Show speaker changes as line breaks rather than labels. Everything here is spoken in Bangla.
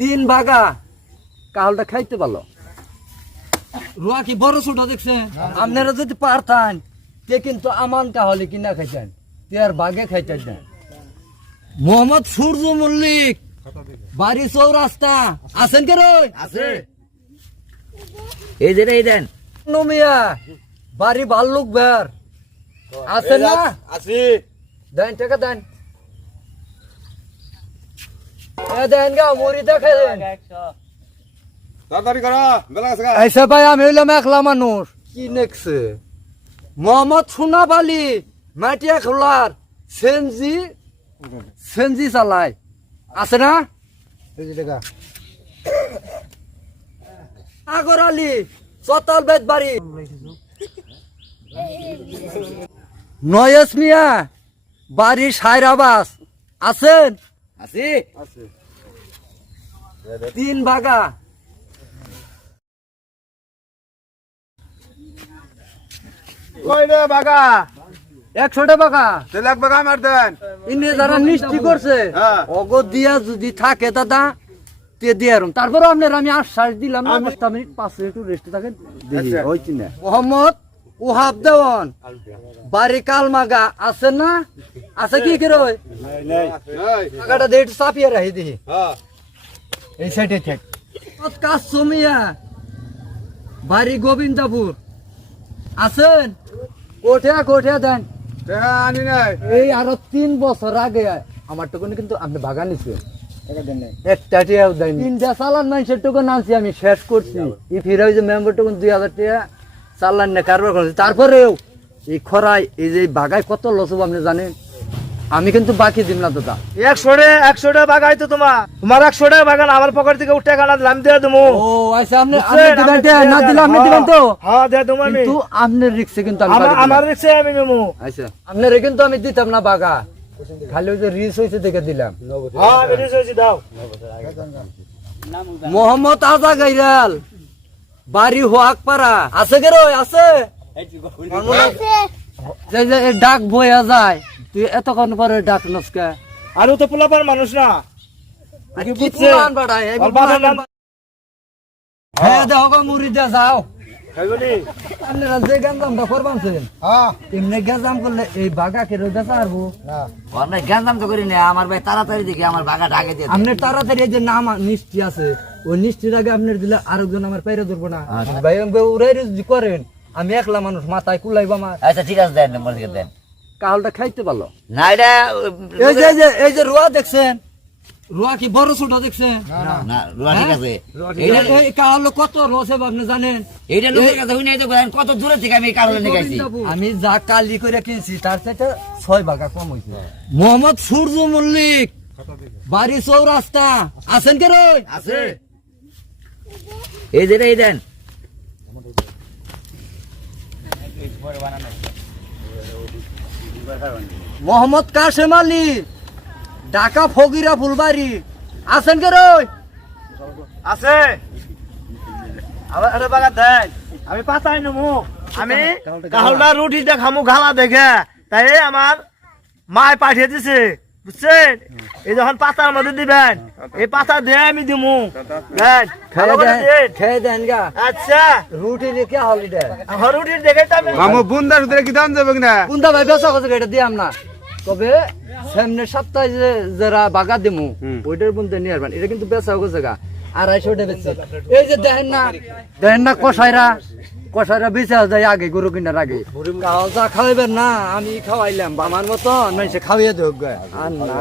তিন ভাগা। কাহলটা খাইতে পারল। রুয়া কি বড় ছোট দেখছে? আপনারা যদি পারতান তে কিন্তু আমান কাহলে কিনা খাইতেন? তে আর বাগে খাইতেন না। মোহাম্মদ সূর্য মল্লিক বাড়ি চৌরাস্তা। আছেন কে রই
আছে। এই যে এই দেন।
নমিয়া বাড়ি ভাল্লুক বের। আছেন না?
আছি।
দেন টাকা দেন এ দেন গা মুড়ি দেখে দেন। আমি হইলাম একলা মানুষ। কি নেকছে? মোহাম্মদ সোনাবালি মাটিয়া খোলার সেনজি সেনজি চালায়। আছে না? আগর আলি চতাল বেদ বাড়ি। নয়েস মিয়া বাড়ি সাইরাবাস। আছেন?
আছি
আছে। তিন
কই রে বাগা
একশোটা বাগা
দেন।
ইনে যারা মিষ্টি করছে
হ্যাঁ।
অগ দিয়া যদি থাকে দাদা তে দিয়ে তারপরে আপনার আমি আশ্বাস দিলাম না পাঁচটা মিনিট পাঁচ মিনিট রেস্ট থাকেন। দেখি
আচ্ছা।
না। মোহাম্মদ ওহাব দেওয়ান। বাড়ি কালমাগা আছে না? আছে কি করে ওই
নাই
টাকাটা দিয়ে একটু চাপিয়ে রাখি দিহি
হ্যাঁ।
এই সাইডে থাক কাজ সমিয়া বাড়ি গোবিন্দাপুর। আছেন? কোঠে কোঠে দেন।
আনি নাই
এই আরও তিন বছর আগে আমার টুকুন কিন্তু আপনি বাগান নিচ্ছে একটা টিয়াও দেয়নি। তিনটা চালান মানুষের টুকুন আনছি আমি শেষ করছি। ফিরে ওই যে মেম্বার টুকুন দুই হাজার টাকা চালান না কারবার করছি। তারপরেও এই খরায় এই যে বাগায় কত লস আপনি জানেন? আমি কিন্তু বাকি দিম না দাদা।
একশোটা একশোটা বাগাই তো তোমার। তোমার একশোটা বাগান আমার পকেট থেকে উঠে কানা দিলাম দিয়ে দেবো
ও আচ্ছা আপনি আপনি দিবেন তো? না দিলে আপনি দিবেন তো?
হ্যাঁ দিয়ে দেবো আমি।
কিন্তু আপনার রিক্সে কিন্তু আমি
আমার
বাকি দিলাম।
আমার রিক্সে আমি নেব
আচ্ছা আপনার কিন্তু আমি দিতাম না বাগা খালি ওই যে রিস হয়েছে দেখে দিলাম।
হ্যাঁ আমি রিক্স হয়েছি দাও।
মোহাম্মদ আজা গাইরাল বাড়ি হোয়াক পাড়া আছে? কে রই আছে। যে যে এ ডাক বইয়া যায়। তুই এতক্ষণ পরে ডাক নস্কা।
আর ও তো পোলাপার মানুষ না। কি
হ্যাঁ দেখো গো, মুড়ি দিয়ে যাও।
খাইবনি
আপনারা যে গান্দামটা করবানছেন এমনি গাজাম করলে এই বাগা কে রোজা পারব
অনেক গ্যাঞ্জাম তো করি না আমার ভাই তাড়াতাড়ি দেখি আমার বাগা ঢাকে দিয়ে দেন।
আপনার তাড়াতাড়ি এই যে নাম মিষ্টি আছে ওই মিষ্টির আগে আপনার দিলে আরেকজন আমার পাইরে ধরবো না। ভাই উড়াই যদি করেন আমি একলা মানুষ মাথায় কুলাইব আমার।
আচ্ছা ঠিক আছে দেন নম্বর থেকে দেন।
কাহলটা খাইতে পারল
না এটা
এই যে এই যে এই যে রুয়া দেখছেন রুয়া কি বড় ছোট দেখছেন
না রুয়া ঠিক আছে
এইটা এই কাহল কত রসে আপনি জানেন
এইটা লোকের কাছে হই নাই তো কত দূরে থেকে আমি কারণে নিয়ে গেছি
আমি যা কালি করে কিনছি তার চাইতে ছয় ভাগা কম হয়েছে মোহাম্মদ সূর্য মল্লিক বাড়ি চৌরাস্তা আছেন কে রই
আছে এই যে এই দেন
মোহাম্মদ কাশেম আলী ঢাকা ফকিরা ফুলবাড়ি। আছেন কে রই?
আছে। দেন। আমি পাতাই নমু। আমি কাহলটা রুটিটা খামু খালা দেখে। তাই আমার মায় পাঠিয়ে দিছে। বুঝছেন? এই যখন পাতার মধ্যে দিবেন এই পাতা দিয়ে আমি দিমু। দেন
খেয়ে গা।
আচ্ছা।
রুটি রেখে হলিডে
আমার রুটির দেখে তো আমি
বুন্দা সুতরে কি দাম যাবে কিনা?
কোনটা ভাই বেচা কথা এটা দিয়াম না? তবে সামনের সপ্তাহে যে যারা বাগা দিমু ওইটার বন্ধু নিয়ে আসবেন। এটা কিন্তু বেচা গেছে গা। আড়াইশোটা বেচছে এই যে দেখেন না দেখেন না কষাইরা কষাইরা বেঁচে যায় আগে গরু কিনার আগে। যা খাওয়াইবেন না আমি খাওয়াইলাম আমার মতো নয় সে খাওয়াইয়া দেব আর না।